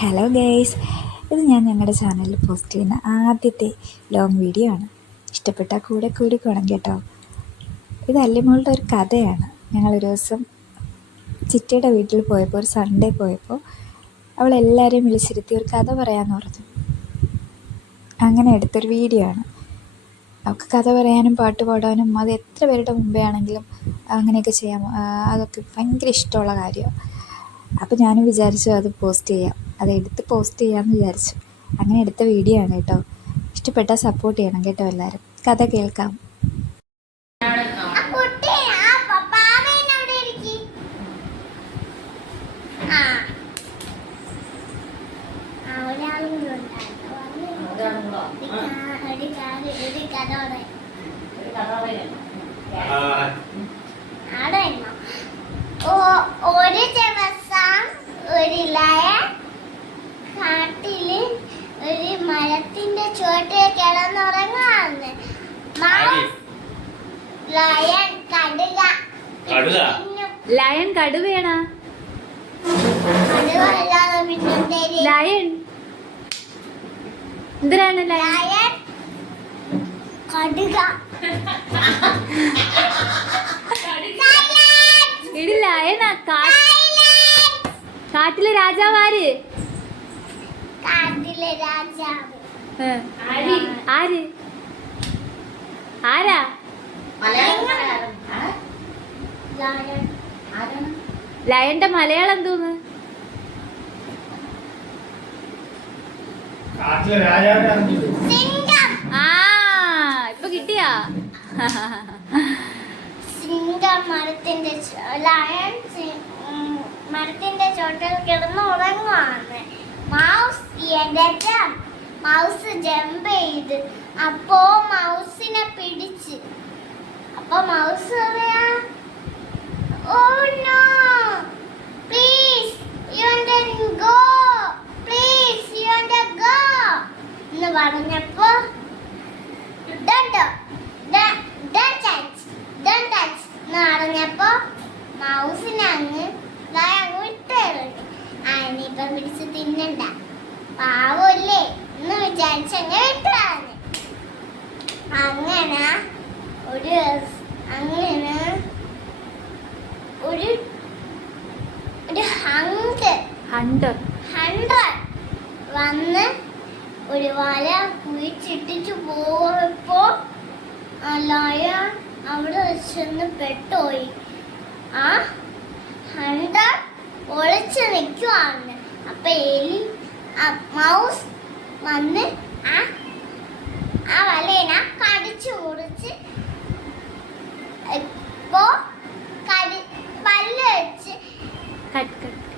Hello guys ഇത് ഞാൻ ഞങ്ങളുടെ ചാനലിൽ പോസ്റ്റ് ചെയ്യുന്ന ആദ്യത്തെ ലോങ് വീഡിയോ ആണ്. ഇഷ്ടപ്പെട്ടാൽ കൂടെ കൂടി കൊണം കേട്ടോ. ഇത് അല്ലിമോളുടെ ഒരു കഥയാണ്. ഞങ്ങളൊരു ദിവസം ചിറ്റയുടെ വീട്ടിൽ പോയപ്പോൾ ഒരു സൺഡേ പോയപ്പോൾ അവൾ എല്ലാവരെയും വിളിച്ചിരുത്തി ഒരു കഥ പറയാമെന്ന് പറഞ്ഞു. അങ്ങനെ എടുത്തൊരു വീഡിയോ ആണ്. അവൾക്ക് കഥ പറയാനും പാട്ട് പാടാനും അത് എത്ര പേരുടെ മുമ്പേ ആണെങ്കിലും അങ്ങനെയൊക്കെ ചെയ്യാം. അതൊക്കെ ഭയങ്കര ഇഷ്ടമുള്ള കാര്യമാണ്. അപ്പോൾ ഞാനും വിചാരിച്ചു അത് പോസ്റ്റ് ചെയ്യാം. അത് എടുത്ത് പോസ്റ്റ് ചെയ്യാമെന്ന് വിചാരിച്ചു. അങ്ങനെ എടുത്ത വീഡിയോ ആണ് കേട്ടോ. ഇഷ്ടപ്പെട്ടാൽ സപ്പോർട്ട് ചെയ്യണം കേട്ടോ എല്ലാവരും കഥ കേൾക്കാം. ഒരു ദിവസം ഒരു കാട്ടിൽ ഒരു മരത്തിന്റെ ചുവട്ടിൽ കിടന്നുറങ്ങാന്ന്. ലയൻ ലയൺ കടുക. കടുക? ലയൺ കടുവയാണാ? ലയൺ. എന്തിനാണ് ലയൺ? കടുക. ഇടി ലയണാ കാട്ടിലെ രാജാവാര്. ആര്? ആരാ? ലയന്റെ മലയാളം എന്തോന്ന്? ആ ഇപ്പൊ കിട്ടിയാ? സിംഹം മരത്തിന്റെ ലയൻ ലയൺ മരത്തിന്റെ ചോട്ടിൽ കിടന്ന് ഉറങ്ങുവാണ് മൗസ് എന്റെ മൗസ് ജമ്പ് ചെയ്ത്. അപ്പോ മൗസിനെ പിടിച്ച്. അപ്പൊ mouse oh no. Please go please go പറഞ്ഞപ്പോ എന്ന് പറഞ്ഞപ്പോ മൗസിനെ അങ്ങ് അതിനിപ്പം പിടിച്ച് തിന്നണ്ട. പാവല്ലേ? എന്ന് വിചാരിച്ച് അങ്ങ് വിട്ടതാണ്. അങ്ങനെ? ഒരു അങ്ങനെ ഒരു ഒരു ഹങ്ക്. ഹണ്ടർ ഹണ്ടർ വന്ന് ഒരു വല കുഴിച്ചിട്ടിട്ട് പോയപ്പോ ആ ലയൺ അവിടെ ചെന്ന് പെട്ടുപോയി. ആ ഹണ്ടർ ഒളിച്ചു നിൽക്കുവാണ് അപ്പൊ എലി മൗസ് വന്ന് ആ ആ വലേന കടിച്ചു മുറിച്ച് ഇപ്പോ കടി പല്ല് വെച്ച് കട്ട് കട്ട്.